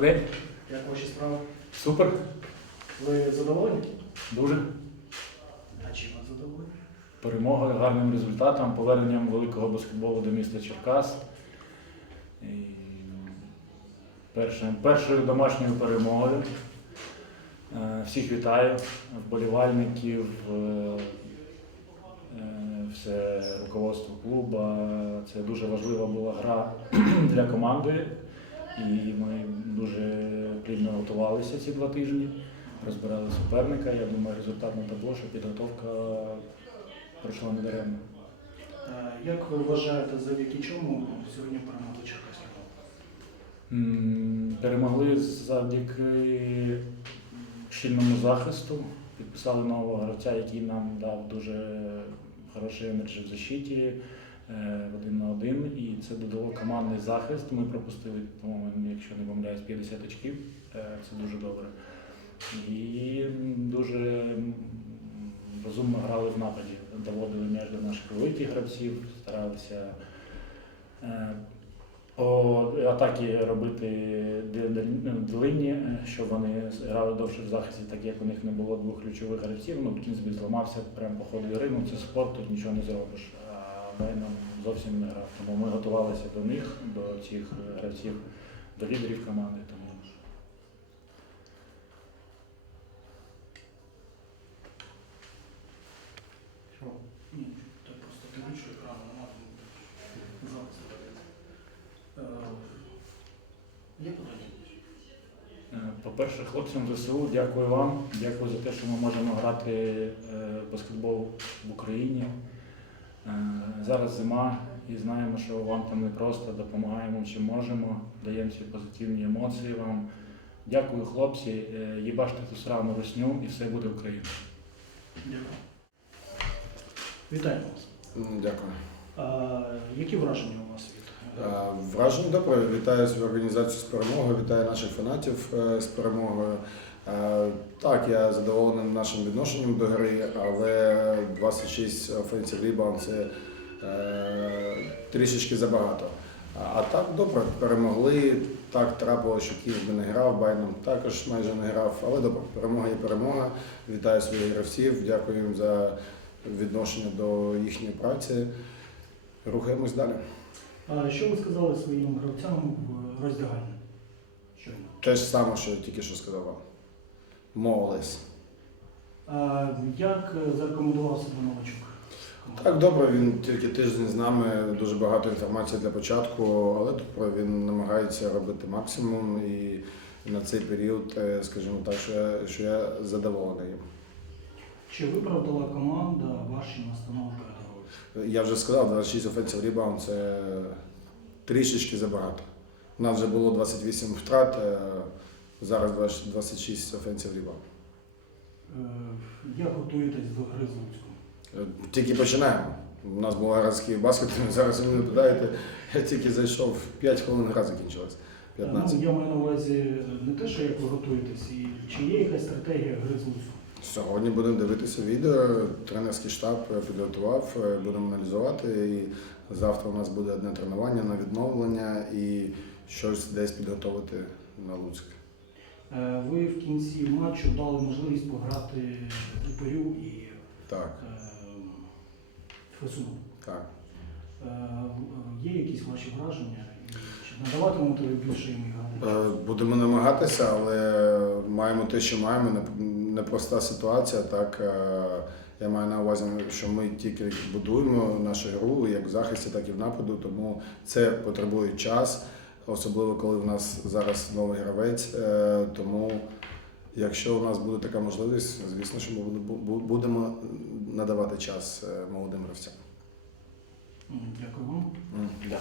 День. Як ваші справи? Супер. Ви задоволені? Дуже. А чим ви задоволені? Перемогою, гарним результатом, поверненням великого баскетболу до міста Черкас. І першим, першою домашньою перемогою. Е, Всіх вітаю, вболівальників, е, е, все руководство клубу. Це дуже важлива була гра для команди. І ми дуже плідно готувалися ці два тижні, розбирали суперника. Я думаю, результат на табло, що підготовка пройшла недаремно. Е, Як ви вважаєте, завдяки чому сьогодні перемогли Черкаський Перемогли завдяки щільному захисту. Підписали нового гравця, який нам дав дуже хороший енерджі в защиті один на один. І це додало командний захист. Ми пропустили, по-моєму, якщо не помиляюсь, 50 очків. Е, Це дуже добре. І дуже розумно грали в нападі. Доводили м'яч до наших великих гравців, старалися. е, атаки робити ну, длинні, е, щоб вони грали довше в захисті, так як у них не було двох ключових гравців. Ну, Кінзбі зламався прямо по ходу гри, ну це спорт, тут нічого не зробиш. А Бейном зовсім не грав. Тому ми готувалися до них, до цих гравців, до лідерів команди. Тому? Ні, так просто дивлюсь, що екрану немає. Запис ведеться. Є питання? Е, По-перше, хлопцям ЗСУ, дякую вам. Дякую за те, що ми можемо грати е, баскетбол в Україні. Е, Зараз зима і знаємо, що вам там не просто допомагаємо чим можемо, даємо ці позитивні емоції вам. Дякую, хлопці. Е, Їбаште ту срану русню і все буде Україна. Дякую. Вітаю вас. Дякую. А, які враження у вас? Е, Враження добре. Вітаю свою організацію з перемогою, вітаю наших фанатів е, з перемогою. Е, Так, я задоволений нашим відношенням до гри, але 26 offensive rebound – це е, трішечки забагато. А так добре, перемогли. Так трапило, що Київ би не грав, Байном також майже не грав. Але добре, перемога є перемога. Вітаю своїх гравців, дякую їм за відношення до їхньої праці. Рухаємось далі. Що ви сказали своїм гравцям в роздягальні? Те ж саме, що я тільки що сказав вам. Молодець. Як зарекомендував себе новачок? Так, добре, він тільки тиждень з нами, дуже багато інформації для початку, але добре, він намагається робити максимум і на цей період, е, скажімо так, що я, що я задоволений. Чи виправдала команда ваші настанови перед? Я вже сказав, 26 offensive rebound – це трішечки забагато. У нас вже було 28 втрат, е, зараз 26 offensive rebound. Е, Як готуєтесь до гри з Луцьком? Е, Тільки починаємо. У нас був градський баскет, зараз ви мене питаєте, я тільки зайшов, 5 хвилин гра закінчилась. 15. Ну, я маю на увазі не те, що як ви готуєтесь, чи є якась стратегія гри з Луцьком? Сьогодні будемо дивитися відео. Тренерський штаб підготував, е, будемо аналізувати. І завтра у нас буде одне тренування на відновлення і щось десь підготувати на Луцьк. Е, Ви в кінці матчу дали можливість пограти Упорю і Так, е, так. Е, Є якісь ваші враження? І Чи надаватимете ви більше? Е, Будемо намагатися, але маємо те, що маємо. Не- Непроста ситуація. Так Е, я маю на увазі, що ми тільки будуємо нашу гру як в захисті, так і в нападу. Тому це потребує час, особливо коли в нас зараз новий гравець. Е, Тому, якщо у нас буде така можливість, звісно, що ми будемо надавати час е, молодим гравцям. Дякую вам. Дякую.